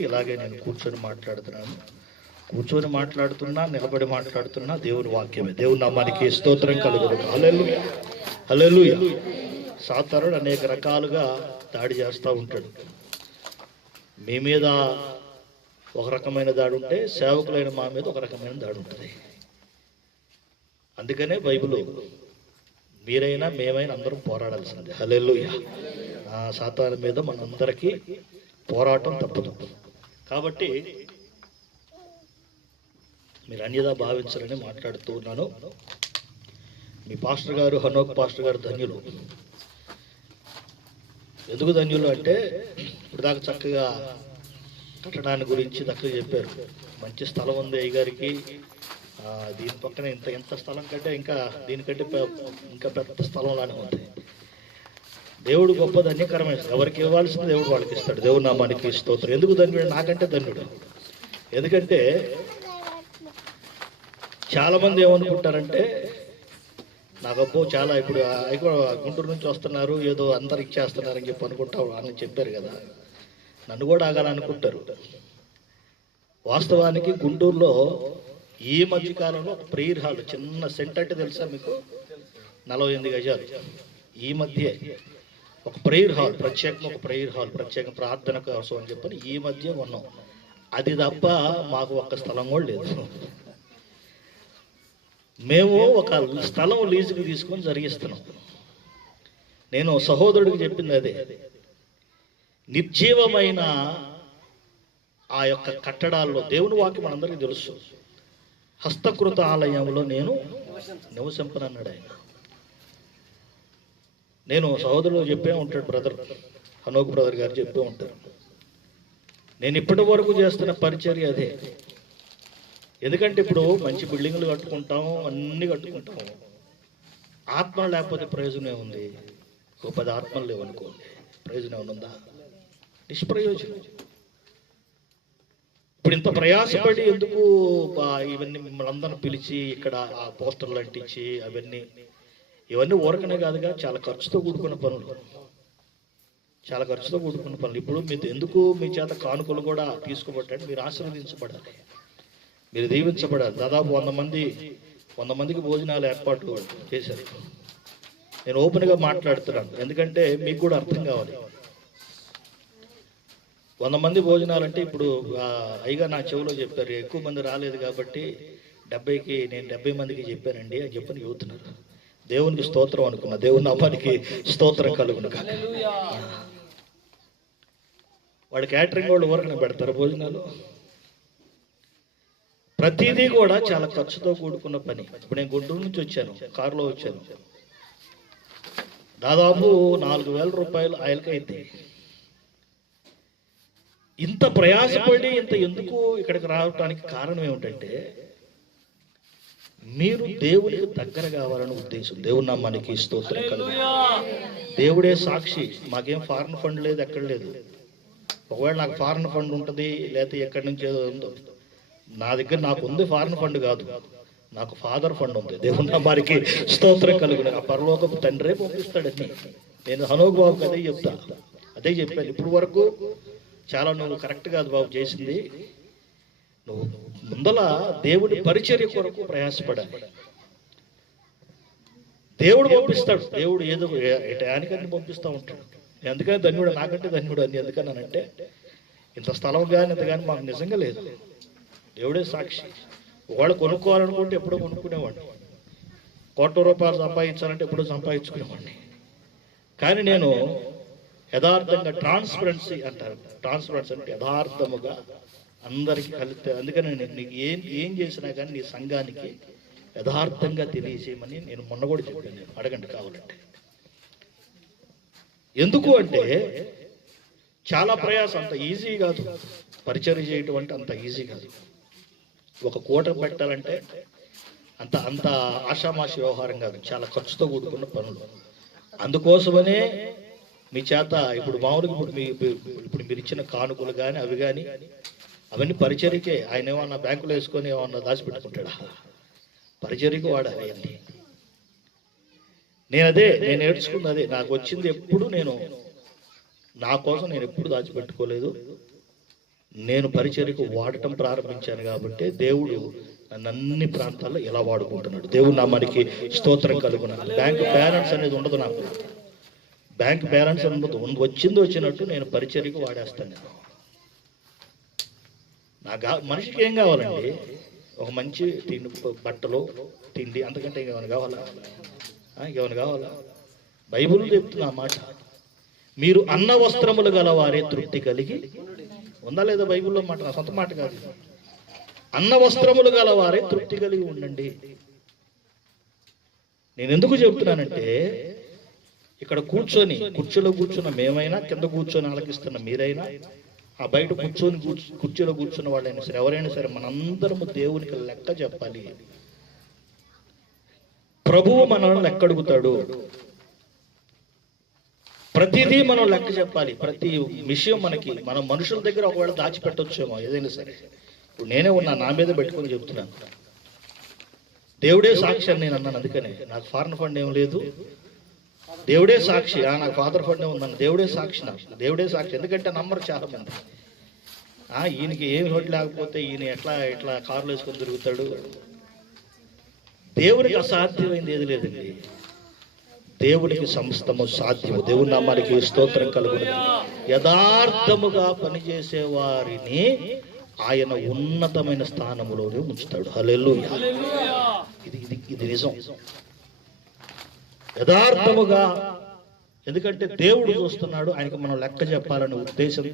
ఇలాగే నేను కూర్చొని మాట్లాడుతున్నాను. కూర్చొని మాట్లాడుతున్నా నిలబడి మాట్లాడుతున్నా దేవుని వాక్యమే. దేవుని నామానికి స్తోత్రం కలుగుడు అలెలు హల్లెలూయా. సాతారుడు అనేక రకాలుగా దాడి చేస్తూ ఉంటాడు. మీ మీద ఒక రకమైన దాడి ఉంటే సేవకులైన మా మీద ఒక రకమైన దాడి ఉంటుంది. అందుకనే బైబిల్ మీరైనా మేమైనా అందరం పోరాడాల్సిందే. హల్లెలూయా. ఆ సాతాను మీద మనందరికీ పోరాటం తప్పదు. కాబట్టి మీరు అన్యదా భావించాలని మాట్లాడుతూ ఉన్నాను. మీ పాస్టర్ గారు హనోక్ పాస్టర్ గారు ధన్యులు. ఎందుకు ధన్యులు అంటే ఇప్పుడు దాకా చక్కగా కట్టడాన్ని గురించి చక్కగా చెప్పారు. మంచి స్థలం ఉంది అయ్య గారికి దీని పక్కన ఇంత ఎంత స్థలం కంటే ఇంకా దీనికంటే ఇంకా పెద్ద స్థలం లానే ఉంది. దేవుడు గొప్ప ధన్యకరమైన ఎవరికి ఇవ్వాల్సిన దేవుడు వాళ్ళకి ఇస్తాడు. దేవుడు నామానికి స్తోత్రం. ఎందుకు ధన్యుడు? నాకంటే ధన్యుడు. ఎందుకంటే చాలామంది ఏమనుకుంటారంటే నాకు అబ్బో చాలా ఇప్పుడు గుంటూరు నుంచి వస్తున్నారు ఏదో అందరు ఇచ్చేస్తున్నారని చెప్పి అనుకుంటా అని చెప్పారు కదా. నన్ను కూడా ఆగాలనుకుంటారు. వాస్తవానికి గుంటూరులో ఈ మధ్య కాలంలో ఒక ప్రేయర్ హాల్ చిన్న సెంట్ అంటే తెలుసా మీకు? నలభై ఎనిమిది గజాలు. ఈ మధ్య. ఒక ప్రేయర్ హాల్ ప్రత్యేకం ఒక ప్రేయర్ హాల్ ప్రత్యేక ప్రార్థన కోసం అని చెప్పని ఈ మధ్య ఉన్నాం అది తప్ప మాకు ఒక్క స్థలం కూడా లేదు. మేము ఒక స్థలం లీజుకి తీసుకొని జరిగిస్తున్నాం. నేను సహోదరుడికి చెప్పింది అదే. నిర్జీవమైన ఆ యొక్క కట్టడాల్లో దేవుని వాక్యం మనందరికీ తెలుసు. హస్తకృత ఆలయంలో నేను నివసింపనన్నాడు ఆయన. నేను సహోదరులు చెప్పే ఉంటాడు బ్రదర్ అనోక్ బ్రదర్ గారు చెప్పే ఉంటారు. నేను ఇప్పటి వరకు చేస్తున్న పరిచర్య అదే. ఎందుకంటే ఇప్పుడు మంచి బిల్డింగ్లు కట్టుకుంటాము అన్నీ కట్టుకుంటాము. ఆత్మ లేకపోతే ప్రయోజనం ఉంది ఒక పది ఆత్మలు లేవనుకోండి ప్రయోజనం ఏమైనా నిష్ప్రయోజనం. ఇప్పుడు ఇంత ప్రయాసపడి ఎందుకు ఇవన్నీ మిమ్మల్ని అందరిని పిలిచి ఇక్కడ ఆ పోస్టర్లు అంటించి అవన్నీ ఇవన్నీ ఊరకనే కాదుగా చాలా ఖర్చుతో కూడుకున్న పనులు. చాలా ఖర్చుతో కూడుకున్న పనులు. ఇప్పుడు మీరు ఎందుకు మీ చేత కానుకలు కూడా తీసుకోబట్టాడు మీరు ఆశీర్వదించబడాలి. మీరు దీవించబడాలి. దాదాపు వంద మంది వంద మందికి భోజనాలు ఏర్పాటు చేశారు. నేను ఓపెన్గా మాట్లాడుతున్నాను. ఎందుకంటే మీకు కూడా అర్థం కావాలి. వంద మంది భోజనాలు అంటే ఇప్పుడు అయిగా నా చెవిలో చెప్పారు ఎక్కువ మంది రాలేదు కాబట్టి డెబ్బైకి నేను డెబ్బై మందికి చెప్పానండి అని చెప్పని చెబుతున్నారు. దేవునికి స్తోత్రం అనుకున్నా దేవుని అమ్మానికి స్తోత్రం కలుగును కాక వాడు క్యాటరింగ్ వాళ్ళు ఊరకనే పెడతారు భోజనాలు. ప్రతిదీ కూడా చాలా ఖర్చుతో కూడుకున్న పని. ఇప్పుడు నేను గుంటూరు నుంచి వచ్చాను కారులో వచ్చాను. దాదాపు నాలుగు వేల రూపాయలు ఆయిల్కి అయితే ఇంత ప్రయాసపడి ఇంత ఎందుకు ఇక్కడికి రావడానికి కారణం ఏమిటంటే మీరు దేవునికి దగ్గర కావాలని ఉద్దేశం. దేవుని నామానికి స్తోత్రం కలుగు. దేవుడే సాక్షి. మాకేం ఫారెన్ ఫండ్ లేదు ఎక్కడ లేదు. ఒకవేళ నాకు ఫారెన్ ఫండ్ ఉంటుంది లేకపోతే ఎక్కడి నుంచి ఏదో ఉందో. నా దగ్గర నాకు ఉంది ఫారెన్ ఫండ్ కాదు. నాకు ఫాదర్ ఫండ్ ఉంది. దేవుని నామానికి స్తోత్రం కలుగును. ఆ పరలోకపు తండ్రే పంపిస్తాడని. నేను హనోక్ బాబుకి అదే చెప్తా. అదే చెప్పాను. ఇప్పుడు వరకు చాలా నువ్వు కరెక్ట్ కాదు బాబు చేసింది. నువ్వు ముందల దేవుడి పరిచర్య కొరకు ప్రయాసపడాలి. దేవుడు పంపిస్తాడు. దేవుడు ఏదో టయానికన్ని పంపిస్తూ ఉంటాడు. ఎందుకని ధన్యుడు నాకంటే ధన్యుడు అని ఎందుకన్నానంటే ఇంత స్థలం కానీ ఇంత కానీ మాకు నిజంగా లేదు. దేవుడే సాక్షి. ఒకవేళ కొనుక్కోవాలనుకుంటే ఎప్పుడో కొనుక్కునేవాడిని. కోట్ల రూపాయలు సంపాదించాలంటే ఎప్పుడో సంపాదించుకునేవాడిని. కానీ నేను యథార్థంగా ట్రాన్స్పరెన్సీ అంటారు. ట్రాన్స్పరెన్సీ అంటే యథార్థముగా అందరికి కలిస్తే అందుకని నేను నీకు ఏం ఏం చేసినా కానీ నీ సంఘానికి యథార్థంగా తెలియజేయమని నేను మొన్న కూడా చెప్పాను. నేను అడగండి కావాలంటే. ఎందుకు అంటే చాలా ప్రయాసం అంత ఈజీ కాదు. పరిచయం చేయటం అంటే అంత ఈజీ కాదు. ఒక కోట పెట్టాలంటే అంత అంత ఆషామాషి వ్యవహారం కాదు. చాలా ఖర్చుతో కూడుకున్న పనులు. అందుకోసమనే మీ చేత ఇప్పుడు మామూలుగా ఇప్పుడు మీ ఇప్పుడు మీరు ఇచ్చిన కానుకలు కానీ అవి కానీ అవన్నీ పరిచర్యకే ఆయన ఏమన్నా బ్యాంకులో వేసుకొని ఏమన్నా దాచిపెట్టుకుంటాడా? పరిచర్యకు వాడాలి అవన్నీ. నేను అదే నేను నేర్చుకున్న అదే. నాకు వచ్చింది ఎప్పుడు నేను నా కోసం నేను ఎప్పుడు దాచిపెట్టుకోలేదు. నేను పరిచర్యకు వాడటం ప్రారంభించాను కాబట్టి దేవుడు నన్ను అన్ని ప్రాంతాల్లో ఎలా వాడుకుంటున్నాడు. దేవుడు నా మనకి స్తోత్రం కలుగున. బ్యాంక్ బ్యాలెన్స్ అనేది ఉండదు నాకు. బ్యాంక్ బ్యాలెన్స్ ఉండదు. వచ్చింది వచ్చినట్టు నేను పరిచర్యకు వాడేస్తాను. నేను నాకు మనిషికి ఏం కావాలండి? ఒక మంచి తిండి బట్టలు తిండి అంతకంటే ఏమైనా కావాలా? ఆ, ఏమైనా కావాలా? బైబుల్ చెప్తున్నా మాట. మీరు అన్న వస్త్రములు గలవారే తృప్తి కలిగి ఉందా లేదా బైబిల్లో మాట? నా సొంత మాట కాదు. అన్న వస్త్రములు గలవారే తృప్తి కలిగి ఉండండి. నేను ఎందుకు చెబుతున్నానంటే ఇక్కడ కూర్చొని కుర్చీలో కూర్చున్న మేమైనా కింద కూర్చొని ఆలకిస్తున్న మీరైనా ఆ బయట కూర్చొని కుర్చీలో కూర్చున్న వాళ్ళైనా సరే ఎవరైనా సరే మనందరము దేవునికి లెక్క చెప్పాలి. ప్రభువు మనల్ని లెక్క అడుగుతాడు? ప్రతిదీ మనం లెక్క చెప్పాలి. ప్రతి విషయం మనకి మనం మనుషుల దగ్గర ఒకవేళ దాచిపెట్టొచ్చేమో ఏదైనా సరే. ఇప్పుడు నేనే ఉన్నా నా మీద పెట్టుకొని చెప్తున్నాను దేవుడే సాక్షి అని నేను అన్నాను అందుకనే. నాకు ఫారెన్ ఫండ్ ఏం లేదు. దేవుడే సాక్షి. ఆ, నాకు ఫాదర్ ఫండే ఉందని దేవుడే సాక్షి నాకు. దేవుడే సాక్షి. ఎందుకంటే నమ్మరు చాలా మంది. ఆ, ఈయనకి ఏమి హోటల్ లేకపోతే ఈయన ఎట్లా ఎట్లా కార్లు వేసుకొని తిరుగుతాడు? దేవునికి అసాధ్యమైంది ఏది లేదండి. దేవునికి సమస్తము సాధ్యము. దేవుని నామానికి స్తోత్రం కలుగుతుంది యథార్థముగా పనిచేసే వారిని ఆయన ఉన్నతమైన స్థానములోనే ఉంచుతాడు. హలెల్లు ఇది ఇది ఇది నిజం. యథార్థముగా. ఎందుకంటే దేవుడు చూస్తున్నాడు ఆయనకు మనం లెక్క చెప్పాలనే ఉద్దేశం